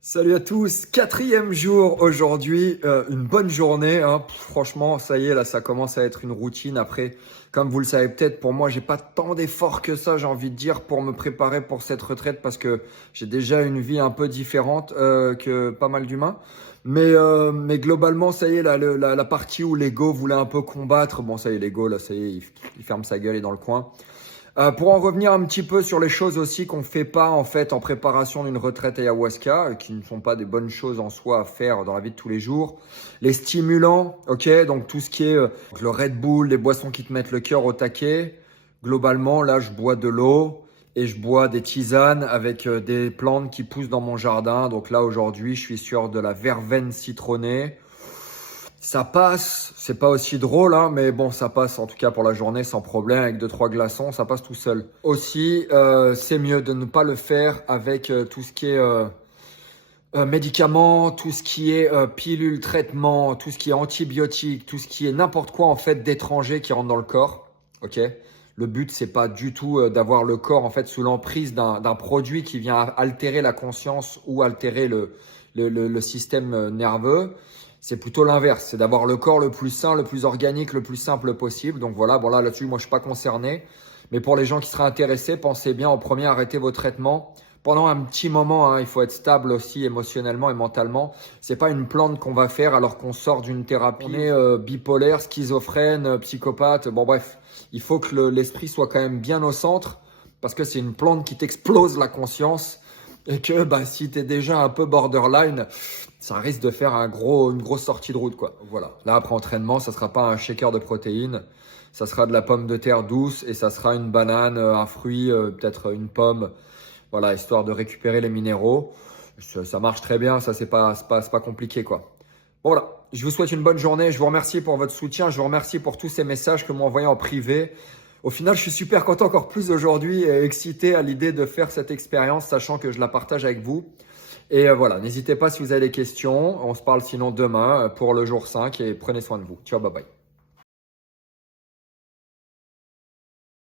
Salut à tous, quatrième jour aujourd'hui, une bonne journée, hein. Franchement, ça y est, là, ça commence à être une routine. Après, comme vous le savez peut-être, pour moi, j'ai pas tant d'efforts que ça, j'ai envie de dire, pour me préparer pour cette retraite parce que j'ai déjà une vie un peu différente que pas mal d'humains. Mais globalement, ça y est, là, la partie où l'ego voulait un peu combattre, bon, ça y est, l'ego, là, ça y est, il ferme sa gueule et est dans le coin. Pour en revenir un petit peu sur les choses aussi qu'on fait pas en fait en préparation d'une retraite ayahuasca, qui ne sont pas des bonnes choses en soi à faire dans la vie de tous les jours. Les stimulants, ok, donc tout ce qui est le Red Bull, les boissons qui te mettent le cœur au taquet. Globalement, là, je bois de l'eau et je bois des tisanes avec des plantes qui poussent dans mon jardin. Donc là, aujourd'hui, je suis sur de la verveine citronnée. Ça passe, c'est pas aussi drôle, hein, mais bon, ça passe en tout cas pour la journée sans problème, avec deux trois glaçons, ça passe tout seul. Aussi, c'est mieux de ne pas le faire avec tout ce qui est médicaments, tout ce qui est pilules, traitements, tout ce qui est antibiotiques, tout ce qui est n'importe quoi en fait d'étranger qui rentre dans le corps. Ok. Le but c'est pas du tout d'avoir le corps en fait sous l'emprise d'un produit qui vient altérer la conscience ou altérer le système nerveux. C'est plutôt l'inverse, c'est d'avoir le corps le plus sain, le plus organique, le plus simple possible. Donc voilà, bon là-dessus, moi je suis pas concerné. Mais pour les gens qui seraient intéressés, pensez bien en premier à arrêter vos traitements pendant un petit moment, hein. Il faut être stable aussi émotionnellement et mentalement. C'est pas une plante qu'on va faire alors qu'on sort d'une thérapie. On est bipolaire, schizophrène, psychopathe. Bon bref, il faut que l'esprit soit quand même bien au centre parce que c'est une plante qui t'explose la conscience et que bah, si tu es déjà un peu borderline, ça risque de faire une grosse sortie de route, quoi. Voilà. Là, après entraînement, ça sera pas un shaker de protéines, ça sera de la pomme de terre douce et ça sera une banane, un fruit, peut-être une pomme. Voilà, histoire de récupérer les minéraux. Ça marche très bien, ça, c'est pas compliqué, quoi. Bon, voilà. Je vous souhaite une bonne journée. Je vous remercie pour votre soutien. Je vous remercie pour tous ces messages que vous m'envoyez en privé. Au final, je suis super content encore plus aujourd'hui et excité à l'idée de faire cette expérience, sachant que je la partage avec vous. Et voilà, n'hésitez pas si vous avez des questions. On se parle sinon demain pour le jour 5 et prenez soin de vous. Ciao, bye bye.